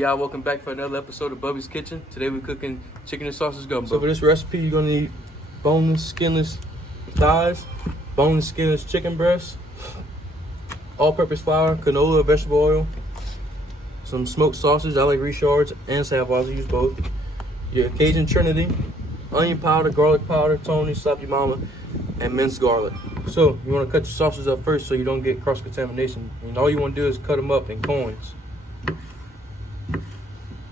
y'all, welcome back for another episode of Bubby's Kitchen. Today we're cooking chicken and sausage gumbo. So for this recipe, you're gonna need boneless, skinless thighs, boneless, skinless chicken breasts, all-purpose flour, canola, vegetable oil, some smoked sausage. I like Richards and Savoy's. I use both. Your Cajun Trinity, onion powder, garlic powder, Tony, slap your mama, and minced garlic. So you want to cut your sausage up first so you don't get cross-contamination. And all you want to do is cut them up in coins.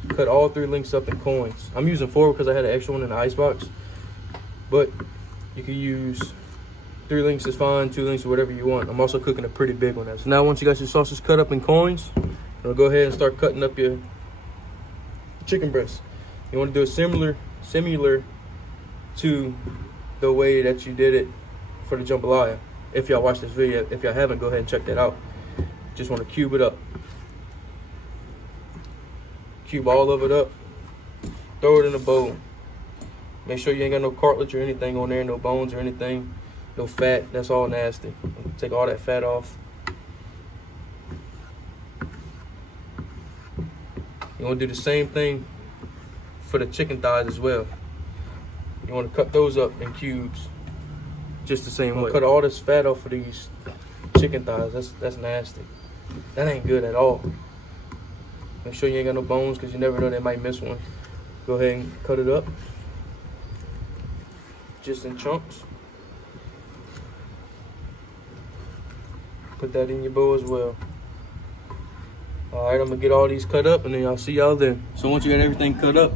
Cut all 3 links up in coins. I'm using 4 because I had an extra one in the icebox, but you can use 3 links is fine, 2 links or whatever you want. I'm also cooking a pretty big one. So now once you got your sausage cut up in coins, you'll go ahead and start cutting up your chicken breast. You want to do it similar to the way that you did it for the jambalaya. If y'all watch this video, if y'all haven't, go ahead and check that out. Just want to cube it up. Cube all of it up, throw it in a bowl. Make sure you ain't got no cartilage or anything on there, no bones or anything, no fat. That's all nasty. Take all that fat off. You want to do the same thing for the chicken thighs as well. You want to cut those up in cubes, just the same way. Cut all this fat off of these chicken thighs. That's nasty. That ain't good at all. Make sure you ain't got no bones because you never know, they might miss one. Go ahead and cut it up, just in chunks. Put that in your bowl as well. Alright, I'm gonna get all these cut up and then I'll see y'all then. So once you got everything cut up,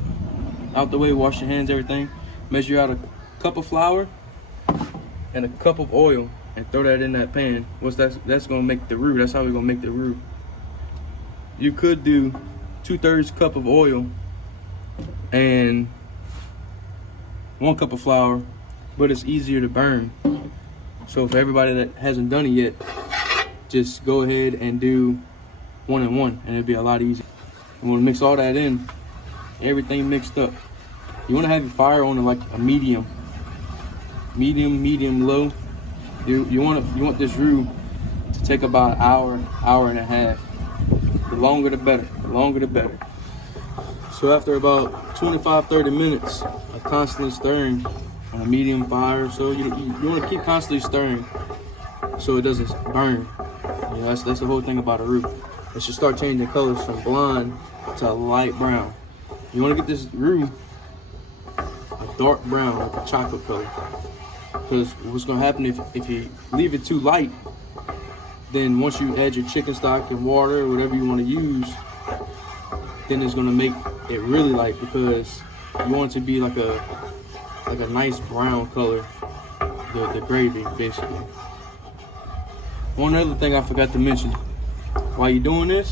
out the way, wash your hands, everything. Measure out a cup of flour and a cup of oil and throw that in that pan. That's gonna make the roux. That's how we're gonna make the roux. You could do 2/3 cup of oil and 1 cup of flour, but it's easier to burn. So for everybody that hasn't done it yet, just go ahead and do 1 and 1 and it'll be a lot easier. You want to mix all that in, everything mixed up. You want to have your fire on like a medium low. You want this roux to take about an hour and a half. The longer the better, the longer the better. So after about 25-30 minutes of constantly stirring on a medium fire, so you want to keep constantly stirring so it doesn't burn. Yeah, that's the whole thing about a roux. It should start changing colors from blonde to light brown. You want to get this roux a dark brown, like a chocolate color. Because what's going to happen if you leave it too light, then once you add your chicken stock and water or whatever you want to use, then it's going to make it really light because you want it to be like a nice brown color, the gravy basically. One other thing I forgot to mention, while you're doing this,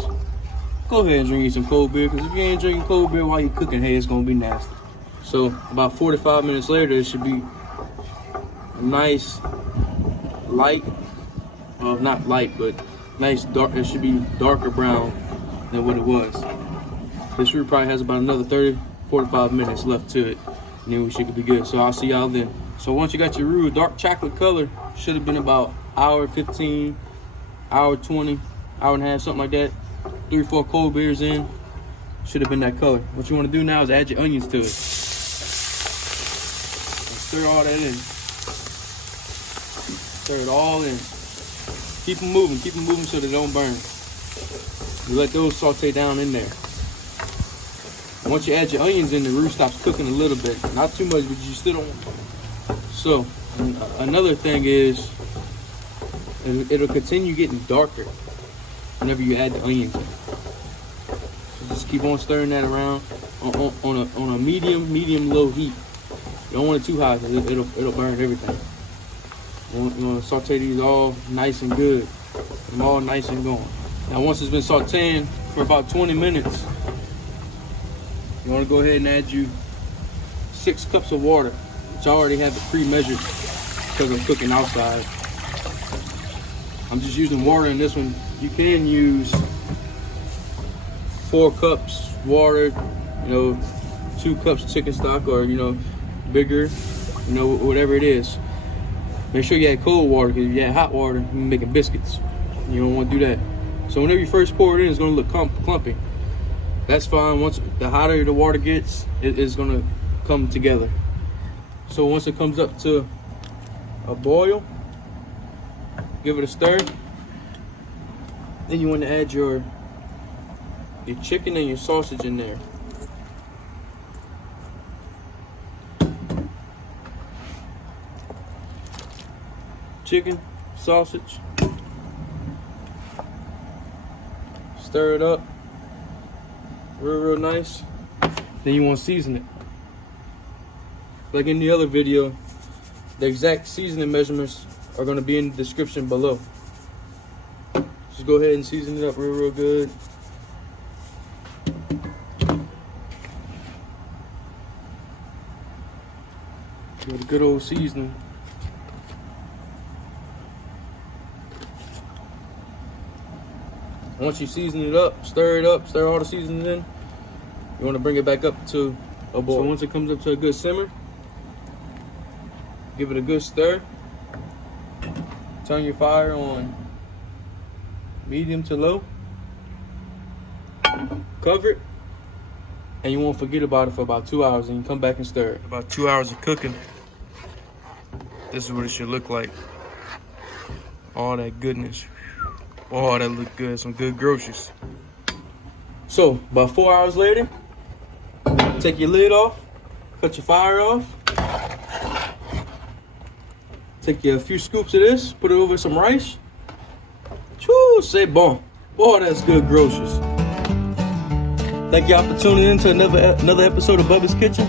go ahead and drink you some cold beer, because if you ain't drinking cold beer while you're cooking, hey, it's going to be nasty. So about 45 minutes later, it should be a nice light, well, not light, but nice dark. It should be darker brown than what it was. This roux probably has about another 30-45 minutes left to it, and then we should be good. So I'll see y'all then. So once you got your roux, dark chocolate color, should have been about hour 15, hour 20, hour and a half, something like that. 3-4 cold beers in, should have been that color. What you want to do now is add your onions to it. And stir all that in. Stir it all in. Keep them moving so they don't burn. You let those saute down in there. Once you add your onions in, the roux stops cooking a little bit. Not too much, but you still don't want. So, another thing is, it'll continue getting darker whenever you add the onions in. So just keep on stirring that around on a medium low heat. You don't want it too high because it'll burn everything. You want to saute these all nice and good. Get them all nice and going. Now once it's been sauteing for about 20 minutes, you want to go ahead and add you 6 cups of water, which I already have it pre-measured because I'm cooking outside. I'm just using water in this one. You can use 4 cups water, 2 cups chicken stock, or bigger, whatever it is. Make sure you add cold water, because if you add hot water, you're making biscuits. You don't want to do that. So whenever you first pour it in, it's going to look clumpy. That's fine. Once the hotter the water gets, it's gonna come together. So once it comes up to a boil, give it a stir. Then you want to add your chicken and your sausage in there. Chicken, sausage. Stir it up real nice. Then you want to season it. Like in the other video, the exact seasoning measurements are going to be in the description below. Just go ahead and season it up real good. Give it a good old seasoning. Once you season it up, stir all the seasonings in, you want to bring it back up to a boil. So once it comes up to a good simmer, give it a good stir. Turn your fire on medium to low. Cover it. And you won't forget about it for about 2 hours, and you come back and stir it. About 2 hours of cooking, this is what it should look like. All that goodness. Oh, that look good. Some good groceries. So, about 4 hours later, take your lid off, cut your fire off. Take you a few scoops of this, put it over some rice. Choo, c'est bon. Boy, that's good groceries. Thank y'all for tuning in to another episode of Bubba's Kitchen.